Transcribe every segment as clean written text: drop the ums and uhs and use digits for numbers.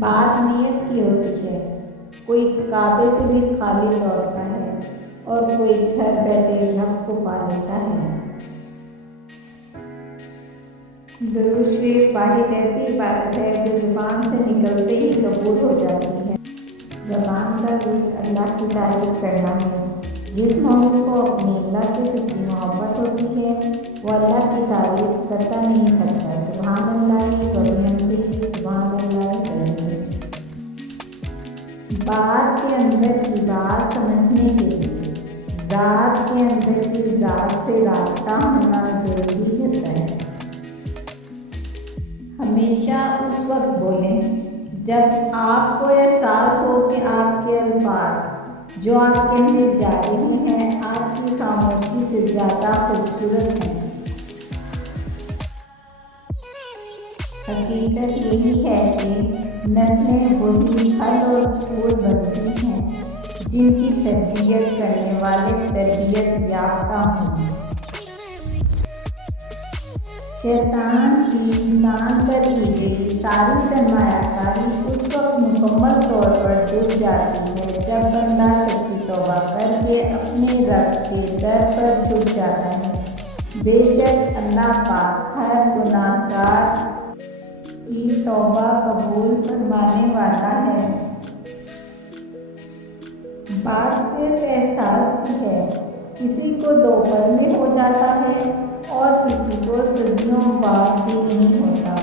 بات نیت کی ہوتی ہے۔ کوئی کعبے سے بھی خالی لوٹتا ہے اور کوئی گھر بیٹھے رب کو پا لیتا ہے۔ درود شریف واحد ایسی عبادت ہے جو زبان سے نکلتے ہی قبول ہو جاتی ہے۔ زبان کا ذکر اللہ کی تعریف کرنا ہے۔ جس مومن کو اپنے اللہ سے سچی محبت ہوتی ہے وہ اللہ کی تعریف کرتا نہیں تھکتا۔ سبحان اللہ و بحمدہ، سبحان اللہ العظیم۔ بات کے اندر کی بات سمجھنے کے لیے ذات کے اندر کی ذات سے رابطہ ہونا ضروری ہوتا ہے۔ ہمیشہ اس وقت بولیں جب آپ کو احساس ہو کہ آپ کے الفاظ جو آپ کہنے جا رہے ہیں آپ کی خاموشی سے زیادہ خوبصورت ہیں۔ حقیقت یہی ہے کہ نسلیں وہی پھل اور پھول بنتی ہیں جن کی تربیت کرنے والے تربیت یافتہ ہوں۔ شیطان کی انسان پر کی گئی ساری سرمایہ کاری اس وقت مکمل طور پر ڈوب جاتی ہے جب بندہ سچی توبہ کر کے اپنے رب کے در پر جھک جاتا ہے۔ بے شک اللہ پاک ہر گناہ گار کی توبہ قبول فرمانے والا ہے۔ بات صرف احساس کی ہے۔ کسی کو 2 پل میں ہو جاتا ہے اور کسی کو صدیوں بعد بھی نہیں ہوتا۔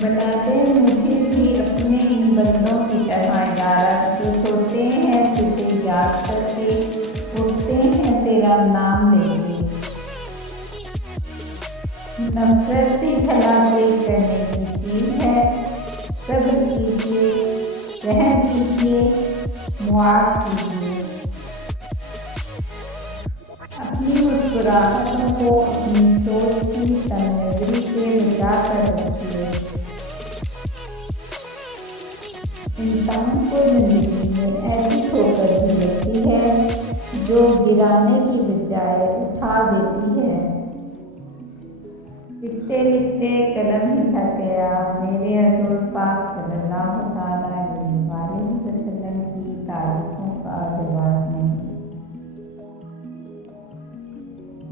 بنا دے مجھے بھی اپنے ان بندوں کی طرح یا رب جو سوتے ہیں تجھے یاد کرتے، اٹھتے ہیں تیرا نام لے کے۔ نفرت بھی بھلا کوئی کرنے کی چیز ہے۔ صبر کیجیے، رحم کیجیے، معاف کیجیے۔ اپنی مسکراہٹوں کو اپنی سوچ کی تنگ نظری سے بچا کر رکھیے۔ انسان کو زندگی میں ایسی ٹھوکر بھی لگتی ہے جو گرانے کی بجائے اٹھا دیتی ہے۔ لکھتے لکھتے قلم ہی تھک گیا، میرے حضور پاک صلی اللہ تعالیٰ علیہ وسلم کی تعریفوں کا جواب نہیں۔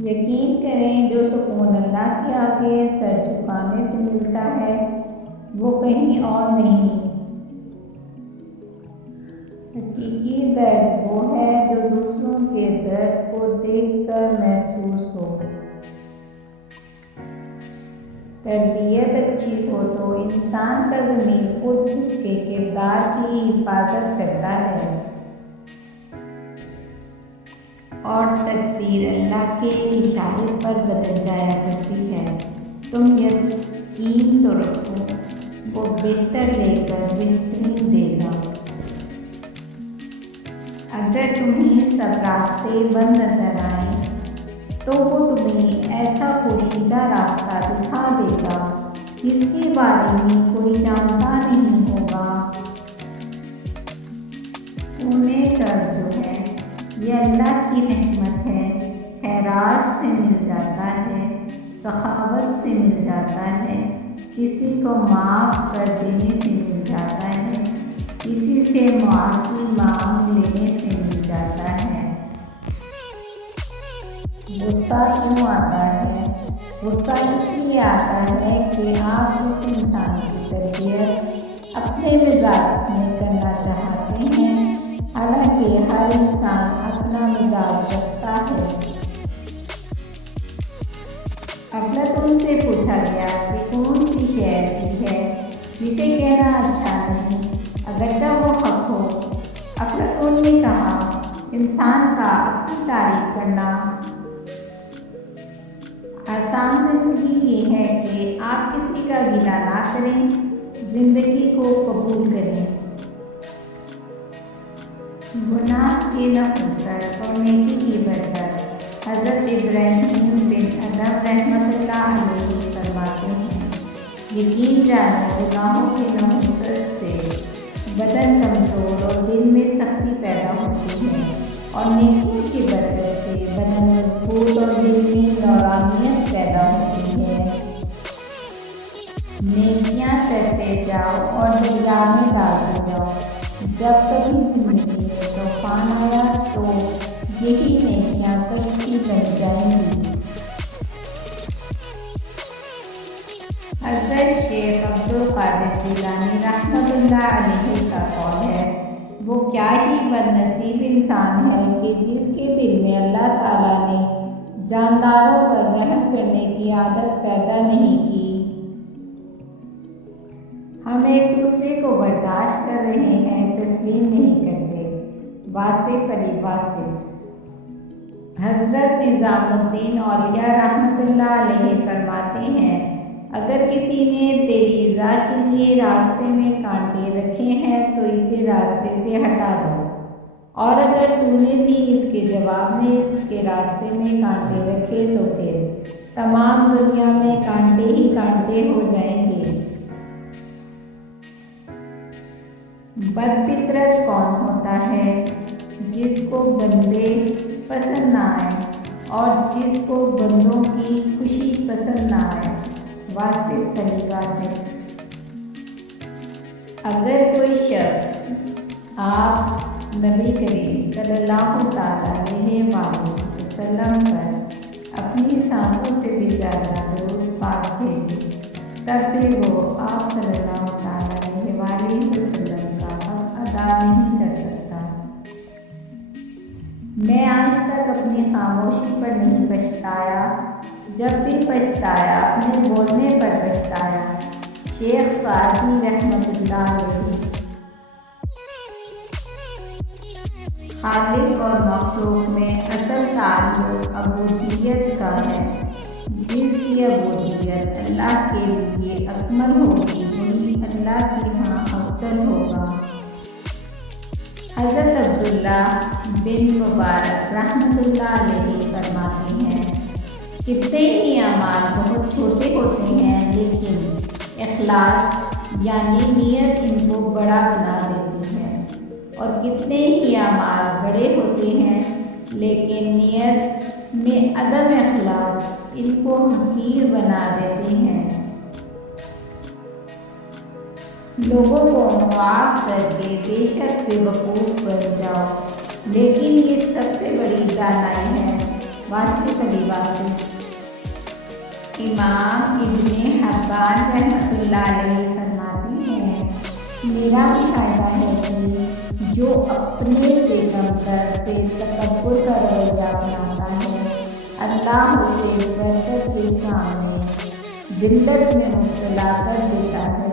یقین کریں جو سکون اللہ کے آگے سر جھکانے سے ملتا ہے وہ کہیں اور نہیں۔ حقیقی درد وہ ہے جو دوسروں کے درد کو دیکھ کر محسوس ہو۔ تربیت اچھی ہو تو انسان کا ضمیر خود اس کے کردار کی حفاظت کرتا ہے اور تقدیر اللہ کے اشارے پر بدل جایا کرتی ہے۔ تم یقین تو رکھو وہ بہتر لے کر بہترین دے گا۔ اگر تمہیں سب راستے بند نظر آئیں تو وہ تمہیں ایسا پوشیدہ راستہ دکھا دے گا جس کے بارے میں کوئی جانتا نہیں ہوگا۔ سونے کا جو ہے یہ اللہ کی رحمت ہے، خیرات سے مل جاتا ہے، سخاوت سے مل جاتا ہے، کسی کو معاف کر دینے سے مل جاتا ہے، کسی سے معافی مانگ لینے سے مل جاتا ہے۔ غصہ کیوں آتا ہے؟ غصہ اس لیے آتا ہے کہ آپ اس انسان کی تربیت اپنے مزاج میں کرنا چاہتے ہیں، حالانکہ ہر انسان اپنا مزاج رکھتا ہے۔ افلاطون سے پوچھا گیا کہ کون سی شے ایسی ہے جسے کہنا اچھا نہیں اگرچہ وہ حق ہو؟ افلاطون نے کہا انسان کا اپنی تعریف کرنا۔ آسان زندگی یہ ہے کہ آپ کسی کا گلہ نہ کریں، زندگی کو قبول کریں۔ گناہ کی نحوست اور نیکی کی برکت۔ حضرت ابراہیم بن ادم رحمۃ اللہ علیہ فرماتے ہیں یقین جانے گناہوں کی نحوست سے بدن کمزور اور دل میں سختی پیدا ہوتی ہے اور نیکیوں کی برکت سے بدن مضبوط اور دل میں نورانیت پیدا ہوتی ہے۔ نیکیاں چلے جاؤ اور دریا میں ڈال جاؤ۔ جب کبھی زندگی میں طوفان آیا تو یہی نیکیاں کشتی بن جائیں گی۔ حضرت شیخ عبدالقادر جیلانی رحمۃ اللہ علیہ کا قول ہے، وہ کیا ہی بد نصیب انسان ہے کہ جس کے دل میں اللہ تعالیٰ نے جانداروں پر رحم کرنے کی عادت پیدا نہیں کی۔ ہم ایک دوسرے کو برداشت کر رہے ہیں، تسلیم نہیں کرتے۔ واصف علی واصف۔ حضرت نظام الدین اولیاء رحمۃ اللہ علیہ فرماتے ہیں، اگر کسی نے تیری ایذا کے لیے راستے میں کانٹے رکھے ہیں تو اسے راستے سے ہٹا دو، اور اگر تو نے بھی اس کے جواب میں اس کے راستے میں کانٹے رکھے تو پھر تمام دنیا میں کانٹے ہی کانٹے ہو جائیں گے۔ بد فطرت کون ہوتا ہے؟ جس کو بندے پسند نہ آئے اور جس کو بندوں کی خوشی پسند نہ آئے۔ واصف علی واصف۔ اگر کوئی شخص آپ نبی کریم صلی اللہ تعالیٰ علیہ وسلم پر اپنی سانسوں سے بھی زیادہ درود پاک بھیجے، تب بھی وہ آپ صلی اللہ تعالیٰ علیہ وسلم کا حق ادا نہیں کر سکتا۔ میں آج تک اپنی خاموشی پر نہیں پچھتایا، جب بھی پچھتایا اپنے بولنے پر پچھتایا۔ شیخ سعدی رحمۃ اللہ علیہ۔ خالق اور مخلوق میں اصل تعلق عبودیت کا ہے۔ جس کی عبودیت اللہ کے لیے اکمل ہوگی وہی اللہ کے ہاں افضل ہوگا۔ حضرت عبداللہ بن مبارک رحمۃ اللہ علیہ فرماتے ہیں، کتنے ہی اعمال بہت چھوٹے ہوتے ہیں لیکن اخلاص یعنی نیت ان کو بڑا بنا دیتی ہے، اور کتنے ہی اعمال بڑے ہوتے ہیں لیکن نیت میں عدم اخلاص ان کو حقیر بنا دیتے ہیں۔ لوگوں کو معاف کر کے بے شک بے وقوف بن جاؤ، لیکن یہ سب سے بڑی دانائی ہے۔ واصف علی واصف۔ امام ابن حبان رحمۃ اللہ علیہ فرماتے ہیں، میرا مشاہدہ ہے کہ جو اپنے سے کمتر سے تکبر کا رویہ اپناتا ہے، اللہ اسے برکت کے سامنے ذلت میں مبتلا کر دیتا ہے۔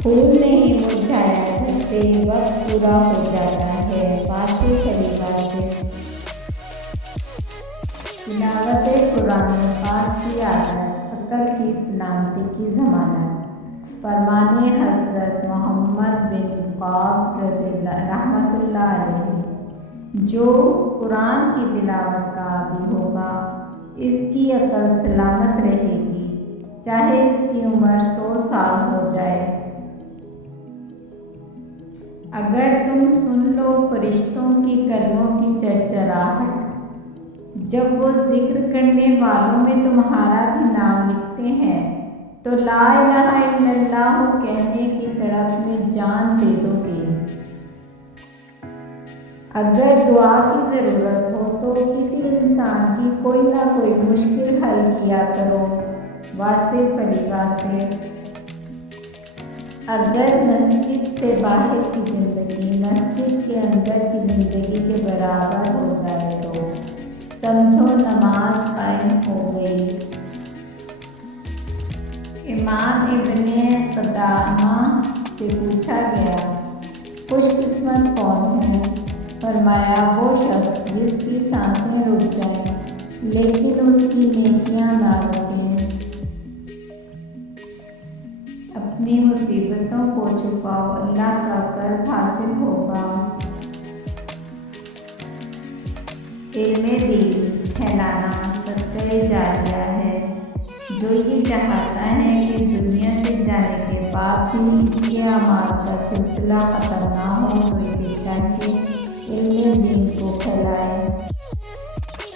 پھول نہیں مرجھایا کرتے، وقت پورا ہو جاتا ہے۔ واصف علی واصف۔ تلاوت قرآن پاک کی عادت عقل کی سلامتی کی ضمانت۔ فرمان حضرت محمد بن قاب رحمۃ اللہ علیہ، جو قرآن کی تلاوت کا عادی ہوگا اس کی عقل سلامت رہے گی، چاہے اس کی عمر 100 سال ہو جائے۔ اگر تم سن لو فرشتوں کی کلموں کی چرچراہٹ، جب وہ ذکر کرنے والوں میں تمہارا بھی نام لکھتے ہیں تو لا الہ الا اللہ کہنے کی طرف میں جان دے دو گے۔ اگر دعا کی ضرورت ہو تو کسی انسان کی کوئی نہ کوئی مشکل حل کیا کرو۔ واصف علی واصف۔ اگر مسجد سے باہر کی زندگی مسجد کے اندر کی زندگی کے برابر ہو جائے تو سمجھو نماز قائم ہو گئی۔ امام ابن قدامہ سے پوچھا گیا، خوش قسمت کون ہے؟ فرمایا، وہ شخص جس کی سانسیں رک جائیں لیکن اس کی نیکیاں نہ رکیں۔ اپنی مصیبتوں کو چھپاؤ، اللہ کا کرب حاصل ہوگا۔ علم دین پھیلانا صدقہ جاریہ ہے۔ جو یہ چاہتا ہے کہ دنیا سے جانے کے بعد بھی اس کے اعمال کا سلسلہ ختم نہ ہو تو اسے چاہیے علم دین کو پھیلائے۔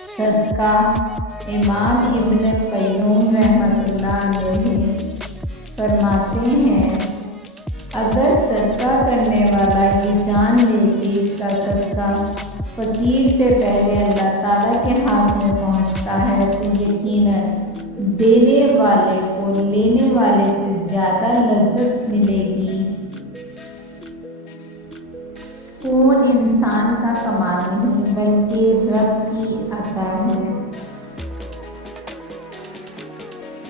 صدقہ امام ابن القیم رحمۃ اللہ علیہ۔ فرماتے ہیں اگر صدقہ کرنے والا یہ جان لے کہ اس کا صدقہ فقیر سے پہلے اللہ تعالیٰ کے ہاتھ میں پہنچتا ہے تو یقیناً دینے والے کو لینے والے سے زیادہ لذت ملے گی۔ سکون انسان کا کمال نہیں بلکہ رب کی عطا ہے۔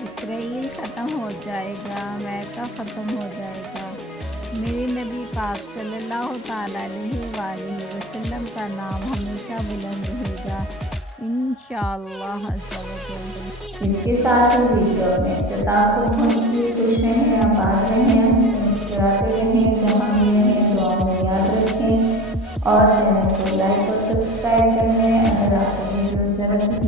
اسرائیل ختم ہو جائے گا، امریکہ ختم ہو جائے گا، میرے نبی پاک صلی اللہ تعالیٰ علیہ وآلہ وسلم کا نام ہمیشہ بلند رہے گا انشاءاللہ عز و جل۔ اس کے ساتھ ہی ویڈیو میں اختتام کو پہنچیے، خوش رہیں، آباد رہیں، مسکراتے رہیں، جہاں بھی رہیں، دعا میں یاد رکھیں اور چینل کو لائک اور سبسکرائب کریں۔ اگر آپ کو ویڈیو ضرورت